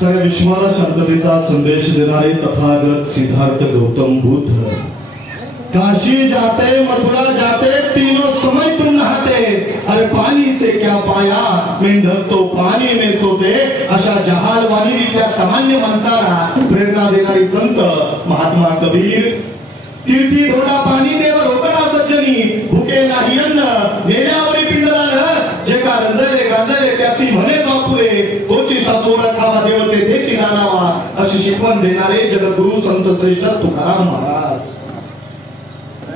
सगळ्या विश्वाला शांततेचा संदेश देणारे तथागत सिद्धार्थ गौतम बुद्ध काशी जाते मथुरा जाते तीनों समय तुम नहाते अरे पानी से क्या पाया मेंढक तो पानी में सोते अशा जहालवाणी रीत्या सामान्य माणसाला प्रेरणा देणारी संत महात्मा कबीर तीर्थी थोडा पाणी देव रोकणा सज्जनी भुके नाही अन्न नेल्यावरी पिंडदान जे का रंजले गांजले त्यासी म्हणे बापुरे तोची सातोर खावा देवते तेची जाणावा अशी शिकवण देणारे जगद्गुरु संत श्रेष्ठ तुकाराम महाराज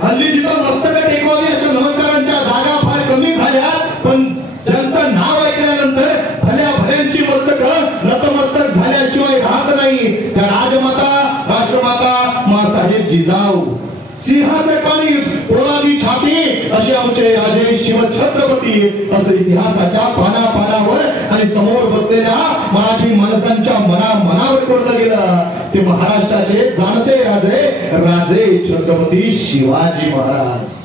हल्ली जिथं मस्तक टेकवावी अशा नमस्कारांच्या जागा फार कमी झाल्या पण ज्यांचं नाव ऐकल्यानंतर भल्या भल्यांची मस्तक नतमस्तक झाल्याशिवाय राहत नाही त्या राजमाता राष्ट्रमाता मासाहेब जिजाऊ सिंहाचे काळीज पोलादी छाती असे आमचे राजे शिवछत्रपती असे इतिहासाच्या पानापानावर आणि समोर बसलेल्या मराठी माणसांच्या मनावर कोरलं गेलं ते महाराष्ट्राचे जाणते राजे राजे छत्रपती शिवाजी महाराज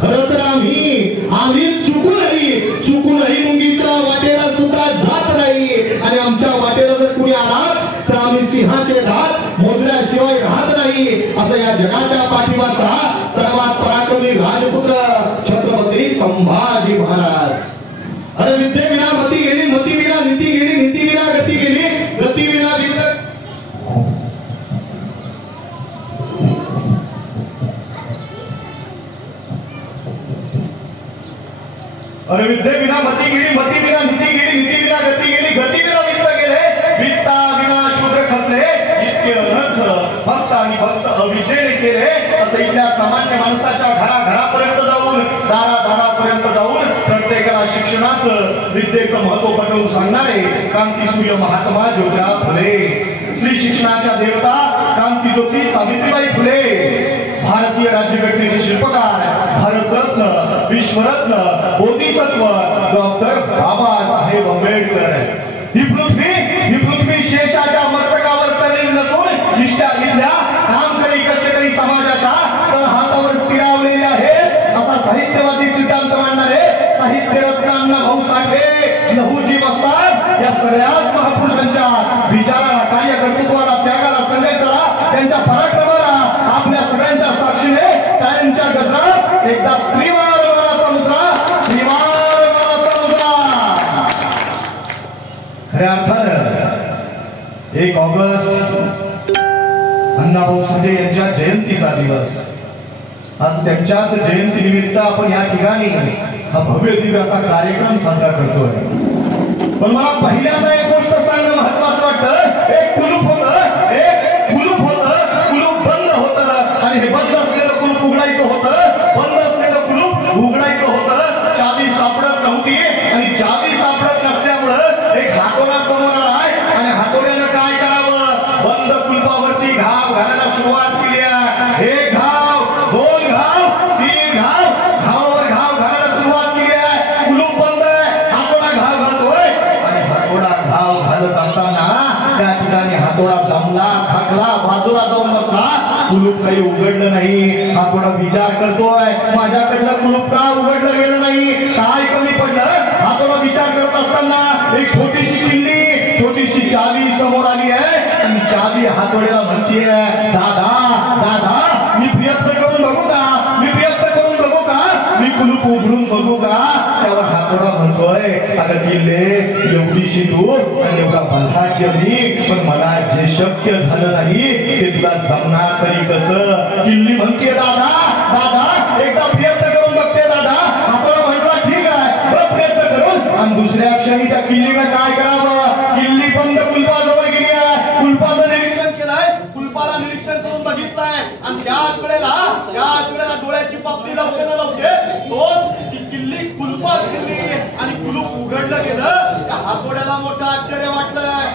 खरं तर आम्ही चुकूनही मुंगीच्या वाटेला सुद्धा जात नाही आणि आमच्या वाटेला जर कुणी आलाच तर आम्ही सिंहाचे दात मोजल्याशिवाय राहत नाही असं या जगाच्या पाठीवरचा सर्वात पराक्रमी राजपुत्र छत्रपती संभाजी महाराज अरे विद्ये विना मती गेली मती विना नीती गेली नीती विना गती गेली गती विना विद्या अरे विद्ये विना मती गेली मती विना नीती गेली नीती विना गती गेली गती विना वित्त गेले वित्ता विना शूद्र खचले इतके अनर्थ भक्त आणि भक्त अविद्येने केले असं इथल्या सामान्य माणसाच्या घराघरापर्यंत जाऊन दारादारापर्यंत जाऊन प्रत्येकाला शिक्षणाचं विद्येचं महत्व पटवून सांगणारे क्रांतीसूर्य महात्मा ज्योतिराव फुले श्री शिक्षणाच्या देवता क्रांतीज्योती सावित्रीबाई फुले भारतीय राज्यघटनेचे शिल्पकार भारतरत्न विश्वरत्न बोधिसत्व डॉक्टर बाबासाहेब आंबेडकर ही पृथ्वी शेषाच्या मस्तकावर तरी नसून इथल्या कामकरी कष्टकरी समाजाच्या तळहातावर स्थिरावलेली आहे असा साहित्यवादी सिद्धांत मांडणारे साहित्य रत्न अण्णाभाऊ साठे लहुजी वस्ताद या सगळ्याच महापुरुषांच्या विचाराला कार्यकर्तृत्वाला त्यागाला संघर्षाला त्यांच्या पराक्रमाला आपल्या सगळ्यांच्या साक्षीने त्यांच्या गजरात एकदा त्रिवार मुद्रा खऱ्या अर्थानं 1 ऑगस्ट अण्णाभाऊ साठे यांच्या जयंतीचा दिवस आज त्यांच्याच जयंती निमित्त आपण या ठिकाणी हा भव्य दिव्य असा कार्यक्रम साजरा करतोय पण मला पहिल्यांदा एक गोष्ट सांगणं महत्वाचं वाटतं एक कुलूप होतं कुलूप बंद होतं आणि हे बंद असलेलं कुलूप उघडायचं होतं बंद असलेलं कुलूप उघडायचं होतं चावी सापडत नव्हती आणि चावी सापडत नसल्यामुळं एक हातोडा समोर आलाय आणि हातोड्यानं काय करावं बंद कुलपावरती घाव घालायला सुरुवात केली आहे एक घाव दोन घाव तीन घाव घावावर घाव घालायला सुरुवात केली आहे कुलूप बंद आहे हातोडा घाव घालतोय आणि हातोडा घाव घालत असताना त्या ठिकाणी हातोडा जमला थाकला बाजूला जाऊन बसला कुलूप काही उघडलं नाही हातोडा विचार करतोय माझ्याकडलं कुलूप का उघडलं गेलं नाही काय कमी पडलं हातोडा विचार करत असताना एक छोटीशी चावी समोर आली आहे आणि चावी हातोड्याला म्हणतीये दादा मी प्रयत्न करून बघू का मी कुलूप उघडून बघू का त्यावर हातोडा म्हणतोय अगं किल्ले एवढीशी दूर आणि एवढा बल्हाट्य मी पण मला जे शक्य झालं नाही ते तुला जमणार तरी कसं किल्ली म्हणते दादा एकदा प्रयत्न करून बघते दादा हातोडा म्हटला ठीक आहे बघ प्रयत्न करून आणि दुसऱ्या क्षणी त्या किल्लीनं काय करावं किल्ली बंद कुलपाजवळ गेली आहे कुलपाचं निरीक्षण केलंय कुलपाला निरीक्षण करून बघितलंय आणि त्याच वेळेला डोळ्याची पापणी लावते तोच ती किल्ली कुलपात शिरली आणि कुलूप उघडलं गेलं त्या हातोड्याला मोठं आश्चर्य वाटलंय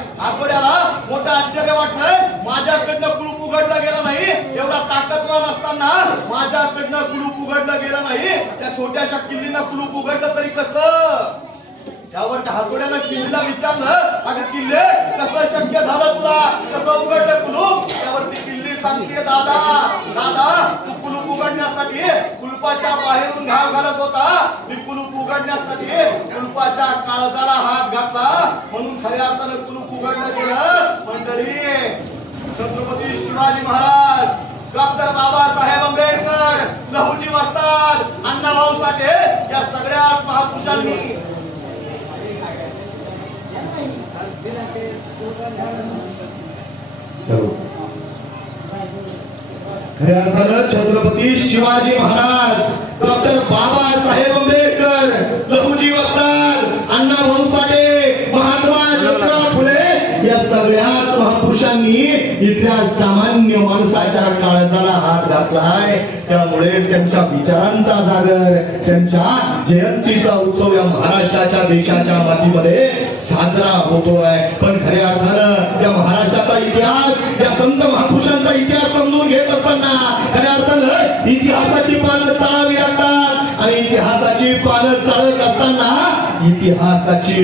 माझ्याकडनं कुलूप उघडलं गेलं नाही एवढा ताकदवान असताना माझ्याकडनं कुलूप उघडलं गेलं नाही त्या छोट्याशा किल्लीनं कुलूप उघडलं तरी कसं त्यावर त्या हातोड्यानं किल्लीला विचारलं अगं किल्ले कसं शक्य झालं तुला कसं उघडलं कुलूप त्यावरती किल्ली सांगते दादा तू कुलूप उघडण्यासाठी कुलपाच्या बाहेरून घाव घालत होता मी कुलूप उघडण्यासाठी कुलपाच्या काळजाला हात घातला म्हणून खऱ्या अर्थानं कुलूप उघडलं गेलं मंडळी, छत्रपती शिवाजी महाराज, डॉक्टर बाबासाहेब आंबेडकर, लहुजी वस्ताद, अण्णाभाऊ साठे या सगळ्याच महापुरुषांनी खऱ्या अर्थानं छत्रपती शिवाजी महाराज, डॉक्टर बाबासाहेब आंबेडकर, लहुजी वस्ताद, अण्णाभाऊ साठे, महात्मा ज्योतिराव फुले या सगळ्याच महापुरुषांनी इथल्या सामान्य माणसाच्या काळजाला हात घातलाय. त्यामुळे त्यांच्या विचारांचा जागर, त्यांच्या जयंतीचा उत्सव या महाराष्ट्राच्या देशाच्या मातीमध्ये साजरा होतोय. पण खऱ्या अर्थानं या महाराष्ट्राचा इतिहास, या संत महापुरुषांचा इतिहास समजून घेत असताना खऱ्या अर्थानं इतिहासाची पानं चाळावी लागतात. आणि इतिहासाची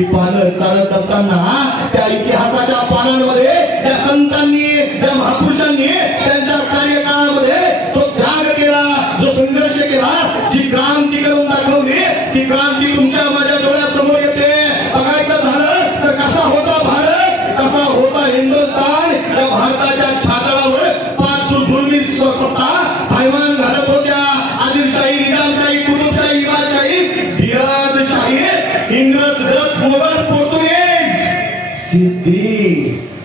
पानं चाळत असताना त्या इतिहासाच्या पानांमध्ये त्या संतांनी, त्या महापुरुषांनी त्यांच्या कार्यकाळामध्ये जो त्याग केला, जो संघर्ष केला, जी क्रांती करून दाखवली, ती क्रांती तुमच्या माझ्या डोळ्यासमोर येते. बघायचं झालं तर कसा होता भारत, कसा होता हिंदुस्थान. या भारताच्या छाताळावर 5 जुलमी सत्ता थायमान घालत होत्या. आदिलशाही, निजामशाही, कुतुबशाही, इमादशाही, बिरादशाही, इंग्रज, डच, मोगल, पोर्तुगीज, सिद्धी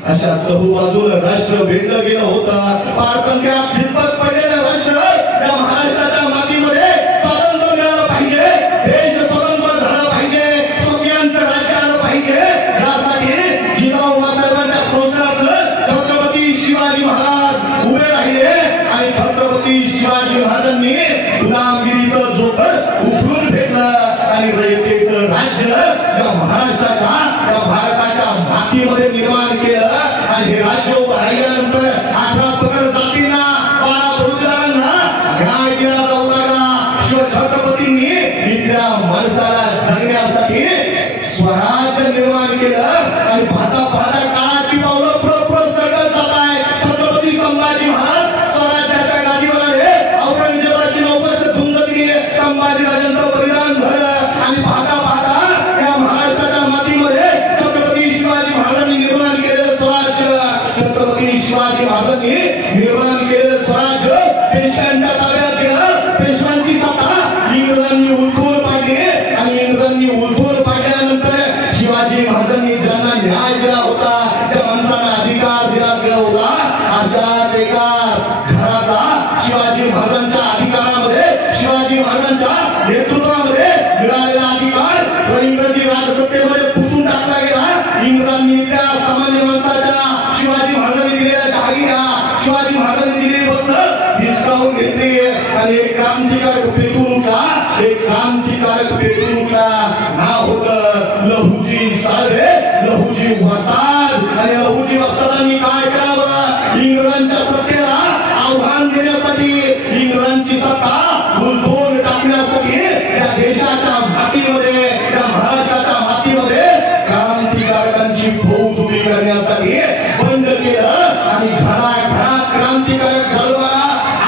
अशा चहूबाजूला राष्ट्र भेटलं गेलं होतं. पारतंत्र्यात खिदमत पडलेलं राष्ट्र या महाराष्ट्राच्या मातीमध्ये स्वातंत्र्य मिळालं पाहिजे, देश स्वतंत्र झाला पाहिजे, स्वातंत्र्य राज्य आलं पाहिजे. यासाठी जिजाऊ साहेबांच्या संस्कारात छत्रपती शिवाजी महाराज उभे राहिले आणि छत्रपती शिवाजी महाराजांनी गुलामगिरीचं जोखड उचलून फेकलं आणि रयतेचं राज्य या महाराष्ट्राच्या, या भारताच्या मातीमध्ये निर्माण केलं. आणि हे राज्य उभं राहिल्यानंतर 18 पगड जातींना, 12 बलुतेदारांना न्याय दिला जाऊ लागला. शिवछत्रपतींनी इथल्या माणसाला जगण्यासाठी स्वराज्य निर्माण केलं. आणि पाहता पाहता काळाची पावलं पुढं सरकत जात आहे. छत्रपती संभाजी महाराज स्वराज्याच्या गादीवर आले. औरंगजेबाची नौबत धुंद दिली, संभाजीराजांचं बलिदान झालं. आणि पाहता पाहता या महाराष्ट्राच्या मातीमध्ये छत्रपती शिवाजी महाराजांनी निर्माण केलेलं स्वराज्य, छत्रपती शिवाजी महाराजांनी निर्माण केलेलं स्वराज्य पेशव्यांच्या ताब्यात गेलं. पेशव्यांची सत्ता इंग्रजांनी उलथून पाडली. आणि इंग्रजांनी उलथून पाडल्यानंतर शिवाजी महाराजांनी ज्यांना न्याय दिला होता, त्या माणसांना अधिकार दिला गेला होता. अशाच एका घराचा शिवाजी महाराजांच्या अधिकारामध्ये, शिवाजी महाराजांच्या नेतृत्वामध्ये मिळालेला अधिकार इंग्रजी राजसत्तेमध्ये पुसून टाकला गेला. इंग्रजांनी त्या सामान्य माणसाच्या, शिवाजी महाराजांनी दिलेल्या जहागिरा, शिवाजी महाराजांनी दिलेली वस्त्र हिसकावून घेतली. आणि एक क्रांतिकारक पेटून उठला, एक क्रांतिकारक पेटून उठला. नाव होतं लहुजी साळवे, लहुजी वस्ताद. आणि लहुजी वस्तादांनी काय करावं, इंग्रजांच्या सत्तेला आव्हान देण्यासाठी, इंग्रजांची सत्ता उलथून टाकण्यासाठी या देशाच्या मातीमध्ये, या महाराष्ट्राच्या मातीमध्ये क्रांतिकारकांची फौज उभी करण्यासाठी बंद केलं. आणि घराघरात क्रांतिकारक जन्माला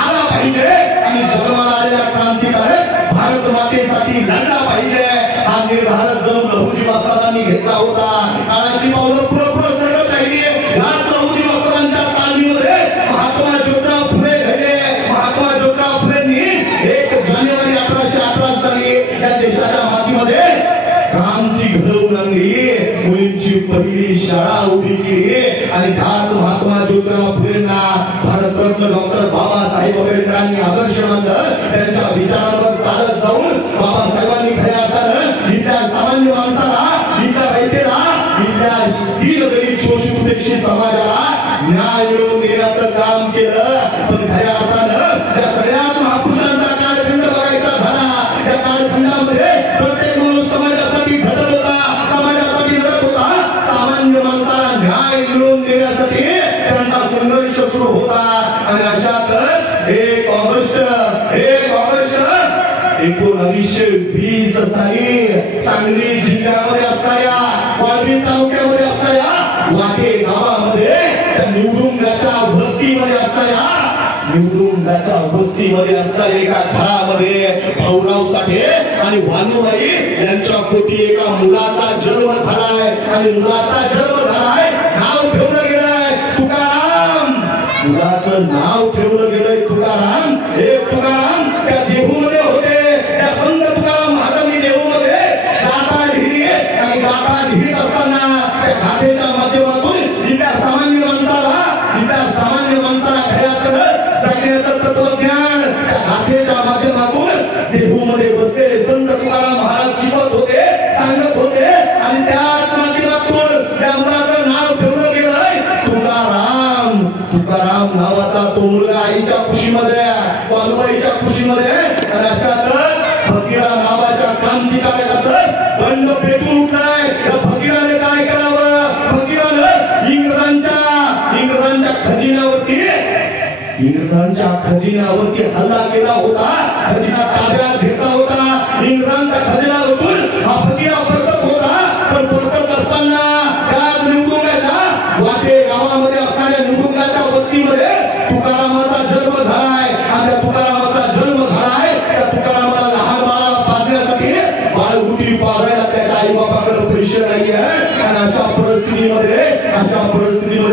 आला पाहिजे. आणि जन्माला आलेला क्रांतिकारक भारत मातेसाठी लढला पाहिजे. हा निर्धार जणू लहुजी वस्तादांनी घेतला होता. काळाची पावलं पुढे सरकत राहिली. याच लहुजी वस्तादांच्या तालमीमध्ये महात्मा ज्योतिराव फुले घडले. महात्मा ज्योतिराव फुलेंनी 1 जानेवारी 1818 साली या देशाच्या मातीमध्ये क्रांती घडवून आणली. मुलींची पहिली शाळा उभी केली. आणि त्याच महात्मा ज्योतिराव फुलेंना भारतरत्न डॉक्टर बाबासाहेब आंबेडकरांनी आदर्श मानलं. त्यांच्या विचारावर चालत जाऊन बाबासाहेबांनी खऱ्या अर्थानं इथल्या सामान्य माणसाला, इथल्या रयतेला, इथल्या दीनदलित शोषित उपेक्षित समाजाला न्याय मिळवून देण्याचं काम केलं. पण खऱ्या अर्थानं या सगळ्याच महापुरुषांचा कालखंड बघायचा झाला. या कालखंडामध्ये प्रत्येक माणूस समाजासाठी झटत होता, समाजासाठी लढत होता. सामान्य माणसाला न्याय मिळवून देण्यासाठी त्यांचा संघर्ष सुरू होता. आणि अशातच 1 ऑगस्ट 1920 साली सांगली जिल्ह्यामध्ये असणाऱ्या, वाळवी तालुक्यामध्ये असणाऱ्या वाटे गावामध्ये, त्या निवडुंगाच्या वस्तीमध्ये असणाऱ्या एका घरामध्ये भाऊराव साठे आणि वाणूबाई यांच्या पोटी एका मुलाचा जन्म झालाय. आणि मुलाचा जन्म झालाय, नाव ठेवलं गेलंय मुलाचं नाव ठेवलं गेलंय तुकाराम. हे तुकाराम त्या देहूमध्ये होते, त्या संत तुकाराम महाराजांनी देहूमध्ये गाथा लिहिली आणि गाथा लिहित असताना त्या गाथेच्या माध्यमातून इथल्या सामान्य माणसाला खऱ्यातर जगण्याचं तत्वज्ञान त्या गाथेच्या माध्यमातून देहूमध्ये बसलेले संत तुकाराम महाराज शिकवत होते, सांगत होते आणि त्याच माध्यमातून त्या मुलाचं नाव ठेवलं गेलंय तुकाराम. तुकाराम नावाचा तो मुलगा आईच्या कुशीमध्ये, वालुबाईच्या कुशीमध्ये, आणि अशातच फकीरा नावाच्या क्रांतिकारकाचं बंड पेटून उठलाय. या फकीराने काय करावं? फकीरानं इंग्रजांच्या खजिन्यावरती हल्ला केला होता, खजिना ताब्यात घेतला होता. इंग्रजांचा खजिना लुटून हा फकीरा परतत होता. पण परतत असताना त्याच निवडुंगाच्या वाटे गावामध्ये असणाऱ्या निवडुंगाच्या वस्तीमध्ये तुकारामाचा जन्म झालाय. आणि त्या तुकारामाचा जन्म झालाय, त्या तुकारामाला लहान बाळाला पाजण्यासाठी बाळगुटी पाजायला त्याच्या आई बापाकडे पैसे नाही आहे. आणि अशा परिस्थितीमध्ये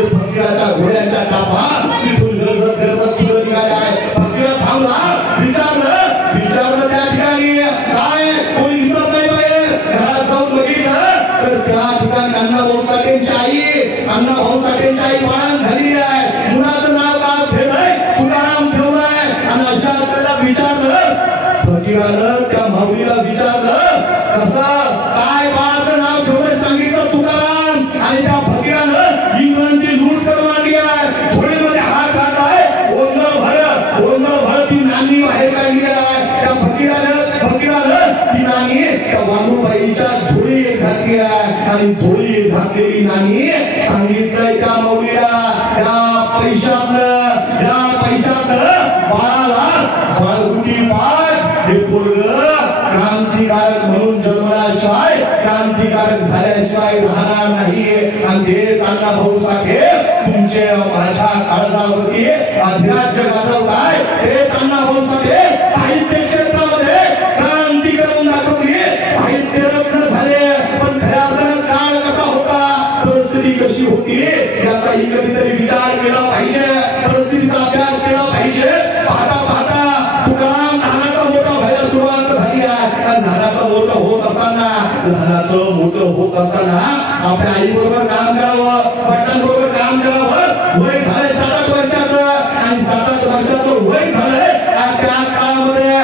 फकीराच्या घोड्यांच्या टापा तिथून गरजत पुढे निघाल्या आहे. फकीरा थांबला, विचारलं त्या ठिकाणी काय कोणी दिसत नाही बाहेर. घरात जाऊन बघितलं तर त्या ठिकाणी अण्णाभाऊ साठेंची आई बाळान झालेली आहे. मुलाचं नाव काय ठेवलंय? तुकाराम ठेवलंय. आणि अशा वेळेला विचारलं, फकीरानं त्या माऊलीला विचारलं कसं काय बाळाचं नाव ठेवलंय? सांगितलं तुकाराम. आणि त्या फकीरानं इंग्रजांची लूट करून आणली आहे. झोळीमध्ये हात घातलाय, ओंगळ भर ती नाणी बाहेर काढली आहे. त्या फकीरानं ती नाणी त्या वालुबाईच्या झोळीत घातली आहे. आणि झोळीत घातलेली नाणी सांगितलंय त्या माऊलीला, या पैशातलं बाळाला बाळगुटी पाज. हे पोरगं क्रांतिकारक म्हणून जन्मल्याशिवाय, क्रांतिकारक झाल्याशिवाय राहणार नाही. आणि ते अण्णाभाऊ साठे तुमचे माझ्या काळजावरती अधिराज्य गाजवताय. हे अण्णाभाऊ साठे साहित्य क्षेत्रामध्ये क्रांती करून दाखवली, साहित्य रत्न झाले. पण खऱ्या अर्थानं काळ कसा होता, परिस्थिती कशी होती याचाही कधीतरी विचार केला पाहिजे, परिस्थितीचा अभ्यास केला पाहिजे. पाहता तुकाराम लहानाचा मोठा व्हायला सुरुवात झाली आहे. लहानाचं मोठं होत असताना आपल्या आई बरोबर काम करावं, वडिलांबरोबर काम करावं. वय झालंय 7 वर्षाचं, आणि 7 वर्षाचं वय झालंय. त्याच काळामध्ये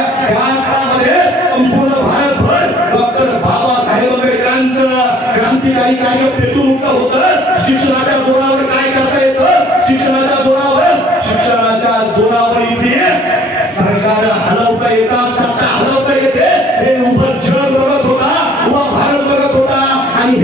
संपूर्ण भारतभर डॉक्टर बाबासाहेब आंबेडकरांचं क्रांतिकारी कार्य पेटून उठलं होतं. शिक्षणाच्या जोरावर काय करता येतं? शिक्षणाच्या जोरावर इथे सरकार हलवता येतात, सत्ता हलवता येते. हे उभं जग बघत होता, उभा भारत बघत होता. आणि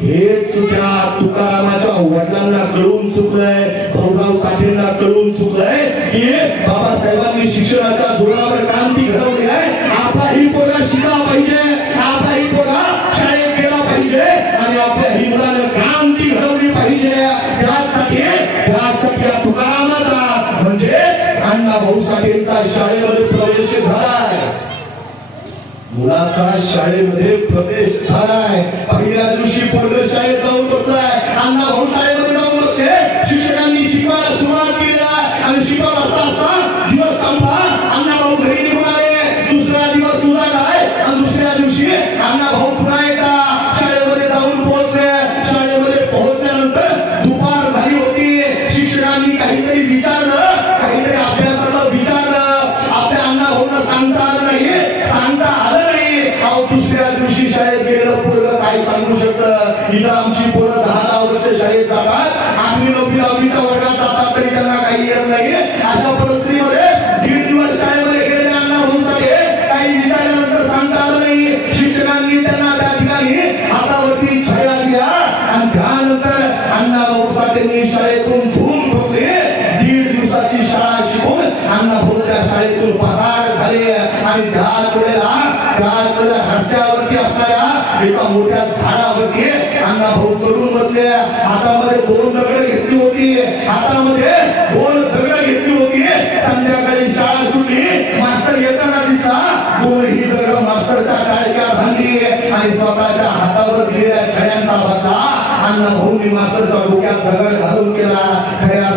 हेच त्या तुकारामाच्या वडिलांना कळून चुकलंय, भाऊराव साठेंना कळून चुकलंय की बाबासाहेबांनी शिक्षणाच्या जोरावर क्रांती घडवली आहे. आपलाही पोरगा शिकला पाहिजे, आपलाही पोरगा शाळेत गेला पाहिजे, आणि आपल्याही मुलानं क्रांती घडवली पाहिजे. त्यासाठी या तुकारामाचा म्हणजे अण्णाभाऊ साठेंचा शाळेमध्ये प्रवेश झालाय. मुलाचा शाळेमध्ये प्रवेश झालाय. पहिल्या दिवशी पोरगं शाळेत जाऊन बसलाय. अण्णाभाऊ शाळेमध्ये जाऊन बसले. शिक्षकांनी शिकवायला सुरुवात केली आणि शिकवत असता दिवस संपला. अण्णाभाऊ घरी निघून आले. दुसरा दिवस उजाडलाय आणि दुसऱ्या दिवशी अण्णाभाऊ पुन्हा एकदा शाळेमध्ये जाऊन पोहोचले. शाळेमध्ये पोहोचल्यानंतर दुपार झाली होती. शिक्षकांनी काहीतरी विचारलं, काहीतरी अभ्यासाला विचारलं. आपल्या अण्णाभाऊंना सांगता आलं नाही. दुसऱ्या दिवशी शाळेत गेलेलं पोरगं काय सांगू शकतं? इथं आमची पोरं 10 वर्ष शाळेत जातात, 8वी 9वी 10वीच्या वर्गात जातात, तरी त्यांना काही येत नाही. अशा परिस्थितीमध्ये 1.5 दिवस शाळेमध्ये गेलेले अण्णाभाऊ साठे काही विचारल्यानंतर सांगता आलं नाही. शिक्षकांनी त्यांना त्या ठिकाणी हातावरती छड्या दिल्या आणि त्यानंतर अण्णाभाऊ साठेंनी शाळेतून धूम ठोकली. 1.5 दिवसाची शाळा शिकून अण्णाभाऊ त्या शाळेतून पसार झाले. आणि त्याच वेळेला रस्त्यावरती असणाऱ्या एका मोठ्या झाडावरती अण्णाभाऊ चढून बसले. हातामध्ये 2 दगड घेतली होती. संध्याकाळी शाळा सुटली. मास्तर येताना दिसला. 2ही दगड मास्तरच्या टाळक्यात बांधली आणि स्वतःच्या हातावर दिलेल्या छड्यांचा बदला अण्णाभाऊंनी मास्तरच्या डोक्यात दगड घालून केला. खऱ्या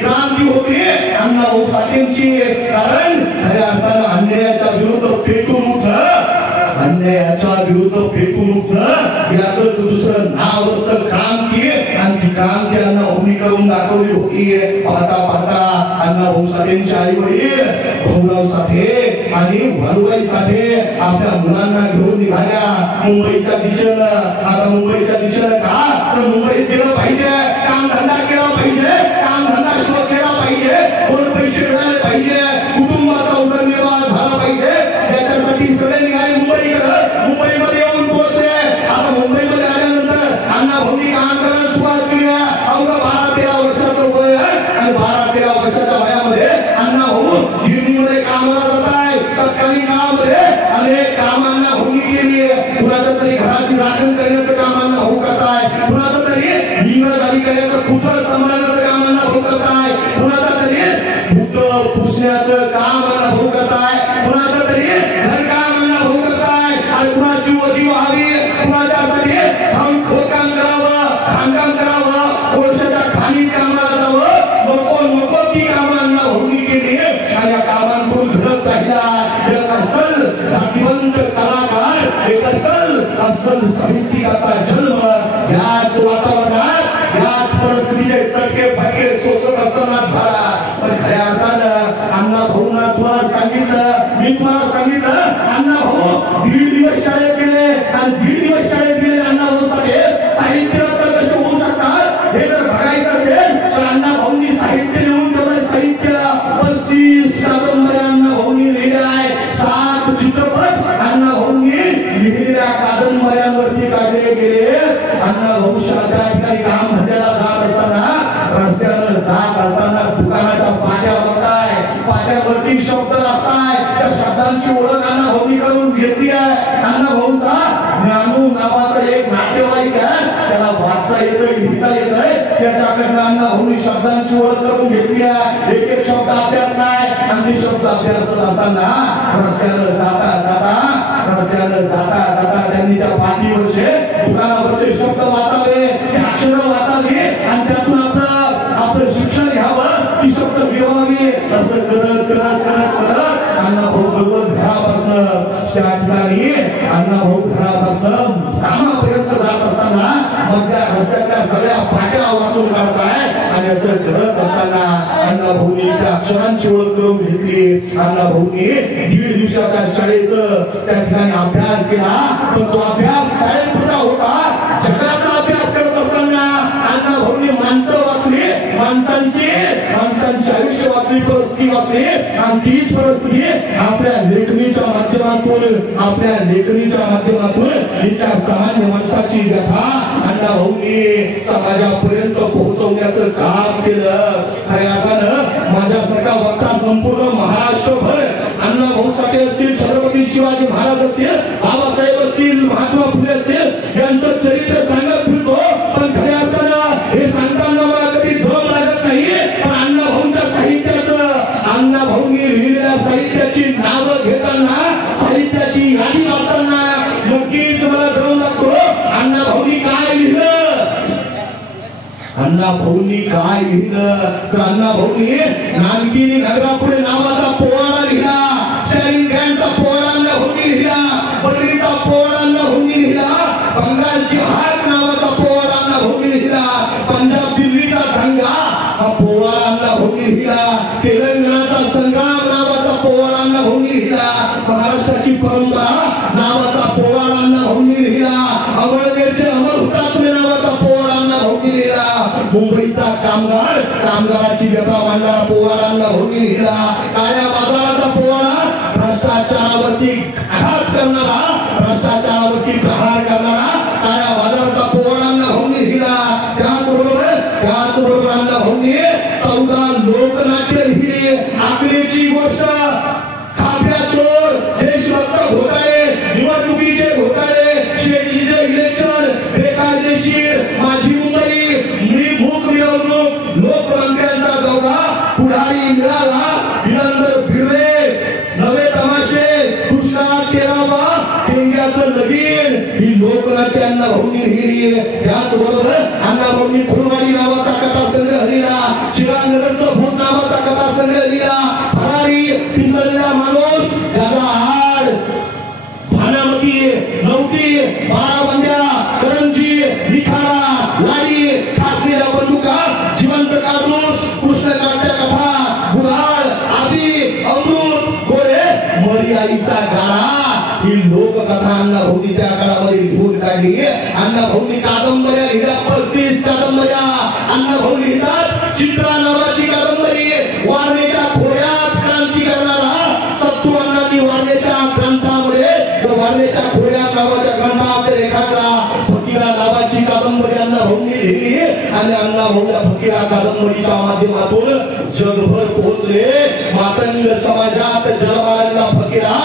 क्रांती होती अण्णाभाऊ साठेंची. कारण खऱ्या अर्थानं अन्यायाच्या विरुद्ध पेटून उठलं, अन्यायाच्या विरुद्ध पेटून उठलं याच दुसरं नाव असतं क्रांती. आणि ती क्रांती अण्णाभाऊंनी करून दाखवली होती. पाहता पाहता अण्णाभाऊ साठेंचे आई वडील भाऊराव साठे आणि भानुबाई साठे आपल्या मुलांना घेऊन निघाल्या मुंबईच्या दिशेनं. आता मुंबईच्या दिशेनं का तर मुंबईत गेलं पाहिजे, काम धंदा केला पाहिजे, काम धंदा शोध केला पाहिजे, दोन पैसे मिळाले पाहिजे, कुटुंबाचा उदरनिर्वाह झाला पाहिजे. त्याच्यासाठी सगळे निघाले मुंबईकडे. मुंबईमध्ये येऊन पोहोचले. आता मुंबईमध्ये आल्यानंतर अण्णाभाऊंनी काम करायला सुरुवात केली. अवघं 12-13 वर्षाचं वय आणि 12-13 वर्षाच्या वयामध्ये अण्णाभाऊ गिरणीमध्ये कामाला जात आहे. तत्कालीन काळामध्ये अनेक कामांना भूमी केली. कुणाच्या तरी घराची राखण करण्याचं काम अण्णाभाऊ करताय, कुणाचं तरी इंग्रजाली करण्याचं कुठं सांभाळण्याचं काम अण्णाभाऊ करताय, कुणाचं तरी बुट पुसण्याचं काम अण्णाभाऊ करताय, कुणाचं तरी घरकाम अण्णाभाऊ करताय. आणि कुणाची वधी व्हावी, कुणाच्यासाठी खोकाम करावं, खाणकाम करावं, कोळशाच्या खाली कामाला जावं, नको ती कामं अण्णाभाऊंनी केली. आणि या कामांतून घडत राहिला एक असल जातीवंत कलाकार, एक असल साहित्यिकाचा जन्म. याच वातावरणात, याच परिस्थितीचे चटके फटके सोसत असताना झाला. पण खऱ्या अर्थानं अण्णाभाऊंना तुम्हाला सांगितलं अण्णाभाऊ 1.5 दिवस शाळेत गेले आणि 1.5 दिवस शाळेत गेले अण्णाभाऊसाठी साहित्य रत्न कसे होऊ शकतात हे जर बघायचं असेल तर अण्णाभाऊंनी साहित्य लिहून ठेवलं. साहित्य 35 कादंबऱ्या अण्णाभाऊंनी लिहिल्या आहे. 7 चित्रपट अण्णाभाऊंनी लिहिलेल्या कादंबऱ्यांवरती काढले गेले. अण्णाभाऊ त्या ठिकाणी काम धंद्याला जात असताना, रस्त्यावर जात असताना दुकानाच्या पाट्या बघताय, पाट्यावरती शब्द असताय. त्या शब्दांची ओळख अण्णाभाऊंनी करून घेतली आहे. अण्णाभाऊंचा ज्ञानू नावाचा एक नाट्यवाईक आहे, त्याला वाचता येतोय, लिहिता येतोय. त्याच्याकडनं अण्णाभाऊंनी शब्दांची ओळख करून घेतली आहे. एक शब्द अभ्यास आहे आणि ते शब्द अभ्यासत असताना रस्त्यावर जाता त्यांनी त्या पाठीवरचे दुकानावरचे शब्द वाचावे, अक्षर वाचावी आणि त्यातून आपलं शिक्षण घ्यावं, ती शब्द मिळवावी. असं करत अण्णाभाऊ घरापासून त्या ठिकाणी घरापासून कामापर्यंत जात असताना मग त्या रस्त्यातल्या सगळ्या पाट्या वाचून काढताय. आणि असं करत असताना अण्णाभाऊंनी त्या अक्षरांची ओळख करून घेतली. अण्णाभाऊंनी 1.5 दिवसाच्या शाळेचं त्या ठिकाणी अभ्यास केला. पण तो अभ्यास शाळेत पुरता होता, जगाचा अभ्यास करत असताना अण्णाभाऊंनी माणसं वाचली, माणसांची आयुष्य वाचली, परिस्थिती वाचली. आणि तीच परिस्थिती आपल्या लेखणीच्या माध्यमातून इथल्या सामान्य माणसाची व्यथा अण्णाभाऊंनी समाजापर्यंत पोहोचवण्याचं काम केलं. खऱ्या अर्थानं माझ्यासारखा वक्ता संपूर्ण महाराष्ट्रभर अण्णाभाऊ साठे असतील, छत्रपती शिवाजी महाराज असतील, बाबासाहेब असतील, महात्मा फुले असतील, यांचं चरित्र सांगत फिरतो. पण खऱ्या अर्थानं हे सांगताना मला कधी दम लागत नाही. पण अण्णाभाऊंच्या साहित्याचं, अण्णाभाऊंनी लिहिलेल्या साहित्याची नावं घेताना, साहित्याची यादी वाचताना नक्कीच मला दम लागतो. अण्णाभाऊंनी काय लिहिलं तर अण्णाभाऊंनी नानकिनी नगरापुढे नावाचा पोवाडा लिहिला, स्टॅलिनग्रॅडचा पोवाडा अण्णाभाऊंनी लिहिला, बर्लिनचा पोवाडा अण्णाभाऊंनी लिहिला, बंगालची हाक नावाचा पोवाडा अण्णाभाऊंनी लिहिला, पंजाब दिल्लीचा दंगा हा पोवाडा अण्णाभाऊंनी लिहिला, तेलंगणाचा संग्राम नावाचा पोवाडा अण्णाभाऊंनी लिहिला, महाराष्ट्राची परंपरा नावाचा पोवाडा अण्णाभाऊंनी लिहिला, अमळनेरचे अमर हुतात्मे नावाचा पोवाडा अण्णाभाऊंनी लिहिला, मुंबईचा कामगाराची व्यथा मांडणारा पोवाडा अण्णाभाऊंनी लिहिला, काळ्या बाजाराचा पोवाडा, भ्रष्टाचारावरती आघात करणारा, भ्रष्टाचारावरती प्रहार करणारा काळ्या बाजाराचा पोवाडा अण्णाभाऊंनी लिहिला. त्याचबरोबर अण्णाभाऊंनी 14 लोकनाट्य लिहिली. आकडेची गोष्ट, खापऱ्या चोर, देशभक्त घोटाळे, निवडणुकीचे घोटाळे, शेतीचे इलेक्शन, बेकायदेशीर माझी मुंबई, मूक मिरवणूक, लोकमंत्र्यांचा दौरा, पुढारी मिळाला, विनंदर भिडवे, नवे तमाशे, दुष्काळात केरावा, टेंग्याचं लगीन, ही लोकनाट्य अण्णाभाऊंनी लिहिली. त्याचबरोबर अण्णाभाऊंनी खुरवाडी नावाचा कथा संग्रह लिहिला, शिरानगरचं लोककथा अण्णाभाऊंनी त्या काळामध्ये लिहून काढली. अण्णाभाऊंनी कादंबऱ्या लिहिल्या, 35 कादंबऱ्या अण्णाभाऊ लिहितात. चित्रा नावाची कादंबरी, वारणेच्या खोऱ्यात क्रांती करणारा सत्तू अण्णांनी वारणेच्या ग्रंथामध्ये, वारणेच्या खोऱ्यात नावाच्या ग्रंथामध्ये रेखाटला. फकीरा नावाची कादंबरी अण्णाभाऊंनी लिहिली आणि अण्णाभाऊच्या फकीरा कादंबरीच्या माध्यमातून जगभर पोहोचले. मातंग समाजात जन्माला फकीरा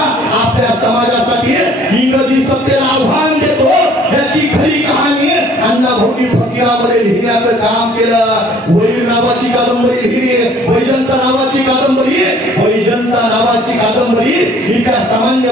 आपल्या समाजासाठी इंग्रजी सत्तेला आव्हान देतो, याची खरी कहाणी अण्णाभाऊंनी फकीरामध्ये लिहिण्याचं काम केलं. वैर नावाची कादंबरी लिहिली, वैजंता नावाची कादंबरी, वैजंता नावाची कादंबरी ही त्या सामान्य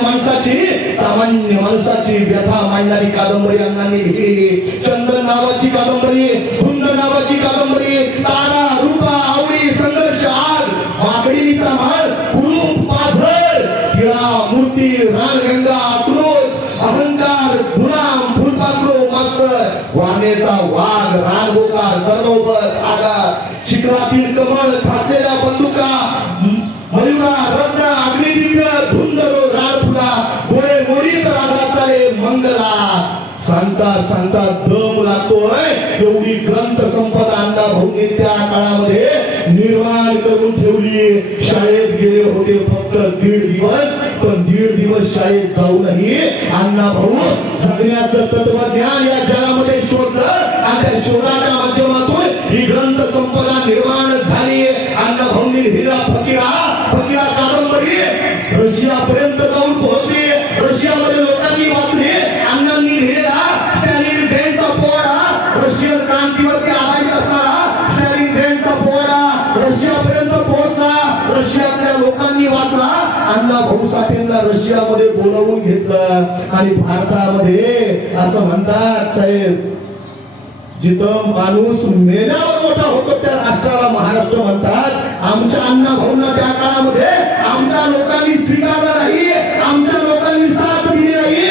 माणसाची व्यथा मांडणारी कादंबरी अण्णांनी लिहिली. चंदन नावाची कादंबरी, धुंद नावाची कादंबरी, तारा रूपा आवडी संघर्ष आग माकडीचा माळ कुरूप पाझर टिळा मूर्ती रानगंगा आक्रोश अहंकार गुलाम फुलपाखरू मास्तर वानेचा वाघ रानगोका सर्वोपत आगार चिखलातील कमळ फासलेल्या बंदुका मयुरा रत्न अग्निदिव्य धुंद रानफुला गोळे मोरीत राधाचा रे मंगला. सांगता सांगता दम लागतोय एवढी ग्रंथ संपदा अण्णाभाऊंनी त्या काळामध्ये निर्माण करून ठेवली. शाळेत गेले होते फक्त 1.5 दिवस, पण 1.5 दिवस शाळेत जाऊनही अण्णाभाऊ जगण्याचं तत्वज्ञान या जगामध्ये शोधलं आणि त्या शोधाच्या माध्यमातून ही ग्रंथ संपदा निर्माण झाली. अण्णाभाऊंनी लिहिला फकीरा कादंबरी रशियापर्यंत जाऊन पोहोचली. रशियामध्ये लोकांनी वाचली. अण्णांनी लिहिलेला स्टॅलिन ग्रँडचा पोवाडा, रशियन क्रांतीवरती आधारित असणारा स्टॅलिन ग्रँडचा पोवाडा रशियापर्यंत पोहोचला. रशियातल्या लोकांनी वाचला. अण्णाभाऊ साठेंना रशियामध्ये बोलावून घेतलं आणि भारतामध्ये असं म्हणतात साहेब, जिथं माणूस मेल्यावर मोठा होतो त्या राष्ट्राला महाराष्ट्र म्हणतात. आमच्या अण्णाभाऊंना त्या काळामध्ये आमच्या लोकांनी स्वीकारलं नाही, आमच्या लोकांनी साथ दिली नाही.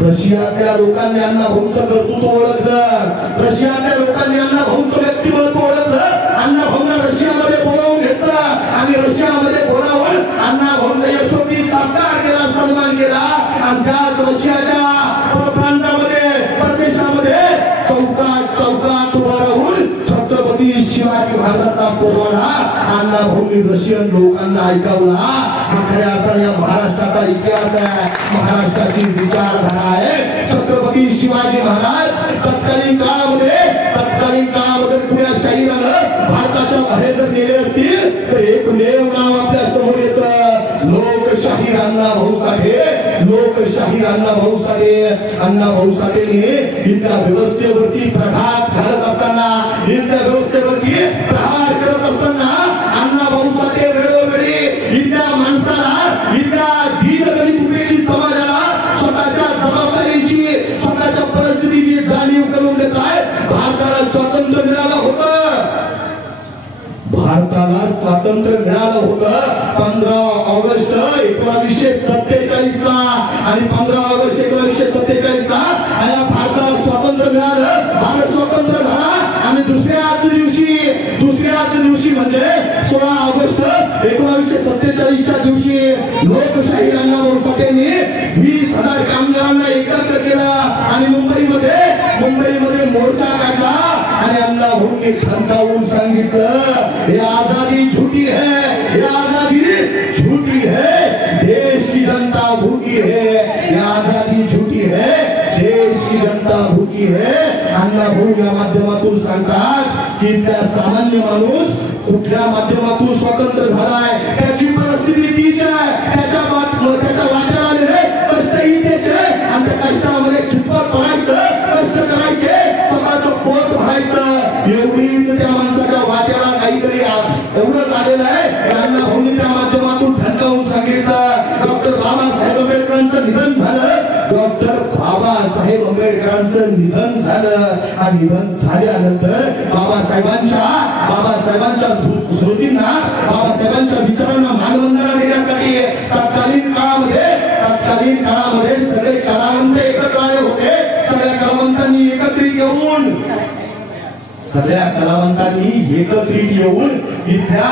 रशियातल्या लोकांनी अण्णाभाऊंचं कर्तृत्व ओळखलं, रशियातल्या लोकांनी अण्णाभाऊंचं व्यक्तिमत्व ओळखलं. अण्णाभाऊंना रशियामध्ये बोलावून घेतलं आणि रशियामध्ये बोलावून अण्णाभाऊंचा यशोचित सत्कार केला, सन्मान केला. आणि त्याच रशियाच्या प्रांतामध्ये परदेशामध्ये चौकात उभा राहून छत्रपती शिवाजी महाराजांचा पोवाडा अण्णाभाऊंनी रशियन लोकांना ऐकवला. हा खऱ्या अर्थाने महाराष्ट्राचा इतिहास आहे, महाराष्ट्राची विचारधारा आहे. छत्रपती शिवाजी महाराज तत्कालीन काळामध्ये पुण्या शाहिरानं भारताच्या बाहेर जर नेले असतील तर एकमेव नाव आपल्या समोर येतं, लोकशाहीर अण्णाभाऊ साठे. लोकशाहीर अण्णाभाऊ साठे. अण्णाभाऊ साठेने इथल्या व्यवस्थेवरती प्रघात घालत असताना, इथल्या व्यवस्थेवरती प्रहार करत असताना अण्णाभाऊ साठे वेळोवेळी इथल्या माणसाला, इथल्या दीनदलित उपेक्षित समाजाला स्वतःच्या जबाबदारीची, स्वतःच्या परिस्थितीची जाणीव करून देत आहे. भारताला स्वातंत्र्य मिळालं होतं, भारताला स्वातंत्र्य मिळालं होतं 15 ऑगस्ट 1947 ला आणि 15 ऑगस्ट 1947 ला या भारताला स्वातंत्र्य मिळालं. भारत स्वतंत्र झाला आणि दुसऱ्याच दिवशी म्हणजे 16 ऑगस्ट 1947च्या दिवशी लोकशाहीर अण्णाभाऊ साठेंनी 20,000 कामगारांना एकत्र केलं आणि मुंबईमध्ये मोर्चा काढला आणि अण्णाभाऊंनी ठणकावून सांगितलं, ये आजादी झूठी है, ये आजादी झूठी है, देश की जनता भूखी है. ये आजादी झूठी है, देश की जनता भूखी है. अण्णाभाऊ या माध्यमातून सांगतात की त्या सामान्य माणूस कुठल्या माध्यमातून स्वतंत्र झालाय, त्याची परिस्थिती तीच आहे, त्याच्या वाट्याला आलेले कष्टही तेच आहे आणि त्या कष्टामध्ये कितपत पडायचं, कष्ट करायचे, स्वतःचं पोट भरायचं, एवढीच त्या माणसाच्या वाट्याला काहीतरी एवढं झालेलं आहे. अण्णाभाऊंनी त्या माध्यमातून ठणकावून सांगितलं, डॉक्टर बाबासाहेब आंबेडकरांचं निधन झालं. डॉक्टर बाबासाहेब आंबेडकरांचं निधन झालं आणि निधन झाल्यानंतर बाबासाहेबांच्या स्मृतींना, बाबासाहेबांच्या विचारांना मानवंदना देण्यासाठी तत्कालीन काळामध्ये सगळे कलावंत एकत्र आले होते. सगळ्या कलावंतांनी एकत्रित येऊन सगळ्या कलावंतांनी एकत्रित येऊन इथल्या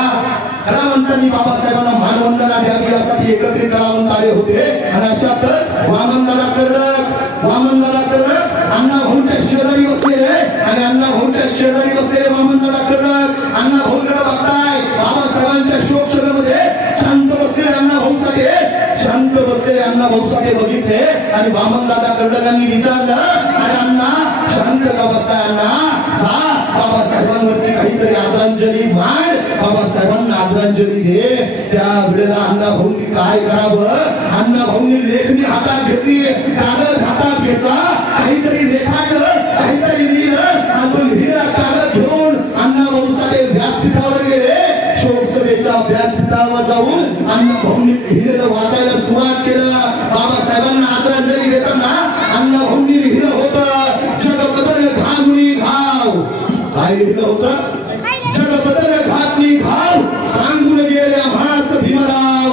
कलावंतांनी बाबासाहेबांना मानवंदना द्यावी यासाठी एकत्रित कलावंत आले होते. आणि अशातच वामनदादा कर्डक अण्णा भाऊंच्या शेजारी बसलेले आणि अण्णा भाऊंच्या शेजारी बसलेले वामनदादा कर्डक अण्णा भाऊंकडे बघताय. बाबासाहेबांच्या शोक सभेमध्ये शांत बसलेले अण्णा भाऊ साठे बघितले आणि वामनदादा कर्डकांनी विचारलं, अरे अण्णा शांत का बसताय? अण्णा जा बाबासाहेबांवरती काहीतरी आदरांजली मांड, बाबासाहेबांना आदरांजली दे. त्या वेळेला अण्णा भाऊंनी काय करावं? अण्णा भाऊंनी लेखणी हातात घेतली, कागद हातात घेतला, काहीतरी रेखाटलं, काहीतरी लिहिलं आणि तो लिहिलेला कागद घेऊन अण्णा भाऊ साठे व्यासपीठावर गेले. शोक सभेच्या व्यासपीठावर जाऊन अण्णा भाऊंनी लिहिलेलं वाचायला सुरुवात केलं. बाबासाहेबांना आदरांजली देताना अण्णा भाऊंनी लिहिलं होतं, जग बदल घालुनी घाव. काय लिहिलं होतं? जग बदल घातली घाव, सांगून गेले आम्हाच भीमराव,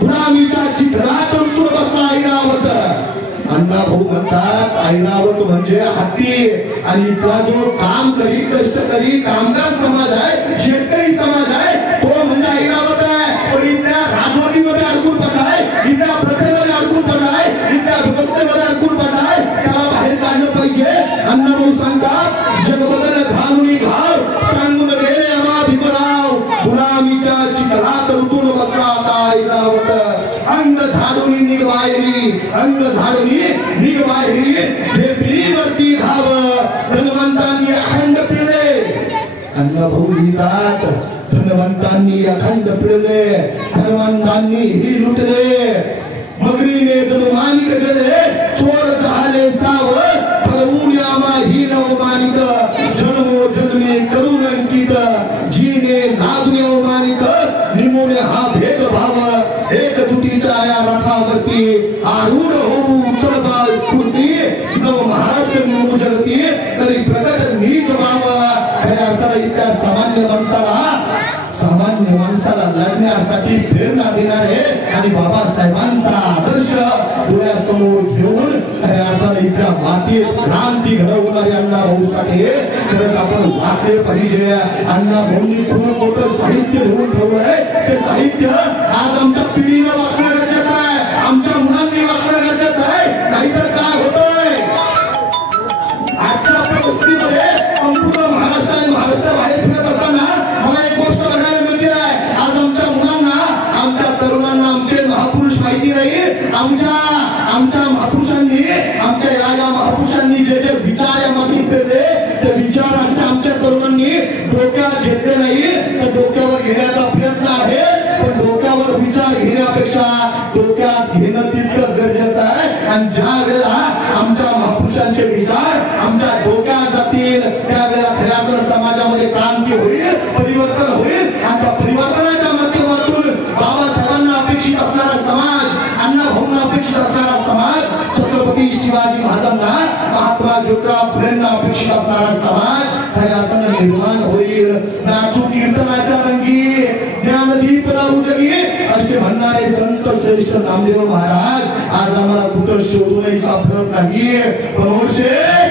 गुलामीच्या चिखलात तुळ बसला ऐरावत. अण्णा भाऊ म्हणतात ऐरावत म्हणजे हत्ती, आणि इथला जो काम करी कष्टकरी कामगार समाज आहे, शेतकरी समाज आहे, तो म्हणजे ऐरावत आहे. पण इथल्या राजवटीमध्ये अडकून पडलाय, इथल्या प्रथेमध्ये अडकून पडलाय, इथल्या व्यवस्थेमध्ये अडकून पडलाय, त्याला बाहेर काढलं पाहिजे. अण्णा भाऊ सांगतात जग बदल घालुनी घाव, सांगून गेले आम्हा भीमराव, गुलामीच्या चिखलात उतरून बसला आता ऐरावत. अंग झाडून निघवायरी, अंग झाडून निघवायरी, ढेपीवरती धाव, धनवंतांनी अखंड पिळले. अण्णा भाऊ लिहितात, धनवंतांनी अखंड पिळले, धनवंतांनी ही लुटले, मगरीने जणू मानिक गेले, चोर झाले साव, फलवून आम्हा ही नवमानिक, जन्मो जन्मे करून अंकित, जीने नादून अवमानित, निमोने हा भेदभाव, एकजुटीच्या या रथावरती आरूढ होऊ चलबाल पूर्ती, नव महाराष्ट्र निमू जगती तरी प्रकट नीच व्हाव. खऱ्या अर्थाला इथल्या सामान्य माणसाला लढण्यासाठी प्रेरणा देणारे आणि बाबासाहेबांचा आदर्श डोळ्यासमोर घेऊन खऱ्या अर्थाला इथल्या मातीत क्रांती घडवणारे अण्णा भाऊ साठे खरंच आपण वाचले पाहिजे. अण्णा भाऊंनी खूप मोठं साहित्य लिहून ठेवलंय. ते साहित्य आज आमच्या पिढीनं वाचणं गरजेचं आहे, आमच्या मुलांनी वाचणं गरजेचं आहे. नाहीतर काय होतंय, आजच्या परिस्थितीमध्ये संपूर्ण महाराष्ट्र आणि महाराष्ट्राबाहेर फिरत असताना मला एक गोष्ट बघायला मिळते आहे. आज आमच्या मुलांना, आमच्या तरुणांना आमचे महापुरुष माहिती नाही. आमच्या महापुरुषांनी, आमच्या या महापुरुषांनी जे जे विचार या मातीत पेरले, ते विचार आमच्या तरुणांनी डोक्यात घेतले नाही. तर डोक्यावर घेण्याचा प्रयत्न आहे, पण डोक्यावर विचार घेण्यापेक्षा डोक्यात घेणं तितकंच गरजेचं आहे. आणि ज्या वेळेला आमच्या महापुरुषांचे विचार आमच्या डोक्यात जातील, त्यावेळेला खऱ्या अर्थानं समाजामध्ये क्रांती होईल, परिवर्तन होईल. आणि त्या परिवर्तनाच्या माध्यमातून बाबासाहेबांना अपेक्षित असणारा समाज, अण्णा भाऊंना अपेक्षित असणारा समाज, छत्रपती शिवाजी महाराजांना, महात्मा ज्योतिराव फुलेंना अपेक्षित असणारा समाज खऱ्या अर्थानं निर्माण होईल. नाचू कीर्तनाच्या रंगी, ज्ञानदीप लावू जगी, असे म्हणणारे संत श्रेष्ठ नामदेव महाराज आज आम्हाला कुठं शोधूनही सापडत नाही. पण शेठ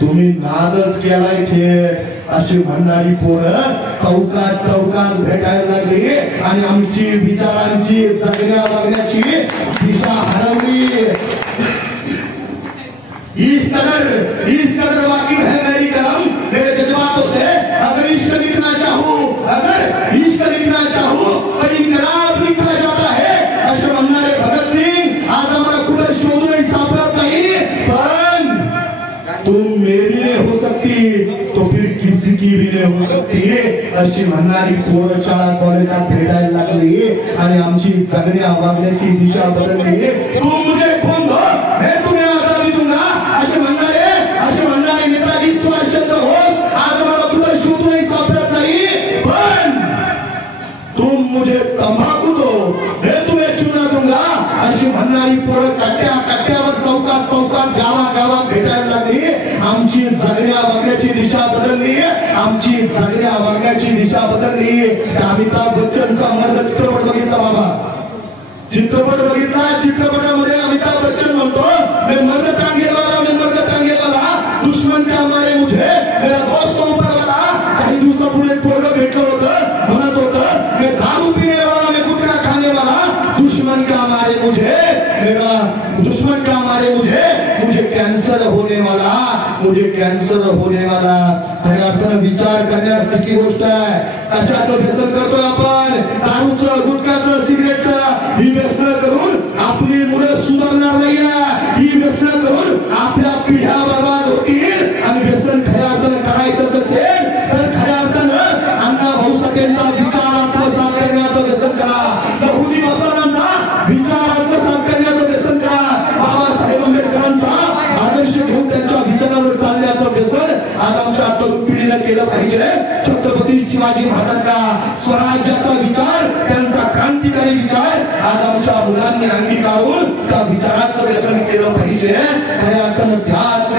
तुम्ही नादच केलाय थेट, अशी म्हणणारी पोरं चौकात चौकात भेटायला लागली आणि आमची विचारांची जगण्या वागण्याची दिशा हरवली. इस कदर वाकिफ है मेरी कलम मेरे जज्बातों से, अगर इश्क लिखना चाहूं तो इनकलाब लिखा जाता है. असे म्हणणारे भगत सिंग आज आम्हाला कुठे शोधूनही सापडत नाही. पण तुम मेरी नहीं हो सकती तो फिर किसी की भी नहीं हो सकती, अशी म्हणणारी पोरं शाळा कॉलेजात भेटायला लागली आणि आमची जगण्या वागण्याची दिशा बदलली. तुम मुझे खून दो मैं तुम्हें आजादी दूंगा, असे म्हणणारे नेताजी सुभाषचंद्र बोस आज मला कुठे शोधूनही सापडत नाही. पण तुम मुझे तंबाखू दो मैं तुम्हें चुना दूंगा, अशी म्हणणारी पोरं कट्ट्यावर चौकात गावागावात भेटायला लागली. आमची जगण्या वागण्याची दिशा बदलली, आमची जगण्या वागण्याची दिशा बदलली. अमिताभ बच्चनचा मर्द चित्रपट बघितला बाबा, चित्रपट बघितला. चित्रपटामध्ये अमिताभ बच्चन म्हणतो मैं मर्द टांगे वाला दुश्मन क्या मारे मुझे मेरा दोस्त ऊपर वाला काही दिवसापूर्वी पोरग भेटलं होतं म्हणत होतं मैं दारू पीने वाला मैं गुटखा खाने वाला दुश्मन क्या मारे मुझे मेरा दुश्मन क्या मारे मुझे कैंसर होने वाला मुझे कैंसर होने वाला खऱ्या अर्थानं विचार करण्यासारखी गोष्ट आहे कशाचं व्यसन करतोय आपण दारूचं गुटखाचं सिगरेटचं ही व्यसन करून आपली मुलं सुधारणार नाहीये ही व्यसन करून आपल्या पिढ्या बर्बाद होतील आणि व्यसन खऱ्या अर्थानं करायचंच असेल तर खऱ्या अर्थानं अण्णा भाऊ साठेंचा विचार आत्मसात करण्याचं व्यसन करा लहुजी वस्तादांचा विचार आत्मसात करण्याचं व्यसन करा बाबासाहेब आंबेडकरांचा आदर्श घेऊन त्यांच्या विचारावर चालण्याचं व्यसन आज आमच्या तरुण पिढीनं केलं पाहिजे छत्रपती शिवाजी महाराजांचा स्वराज्याचा विचार त्यांचा क्रांतिकारी विचार आज आमच्या मुलांनी अंगीकारून त्या विचाराचं व्यसन केलं पाहिजे खऱ्या अर्थानं त्याच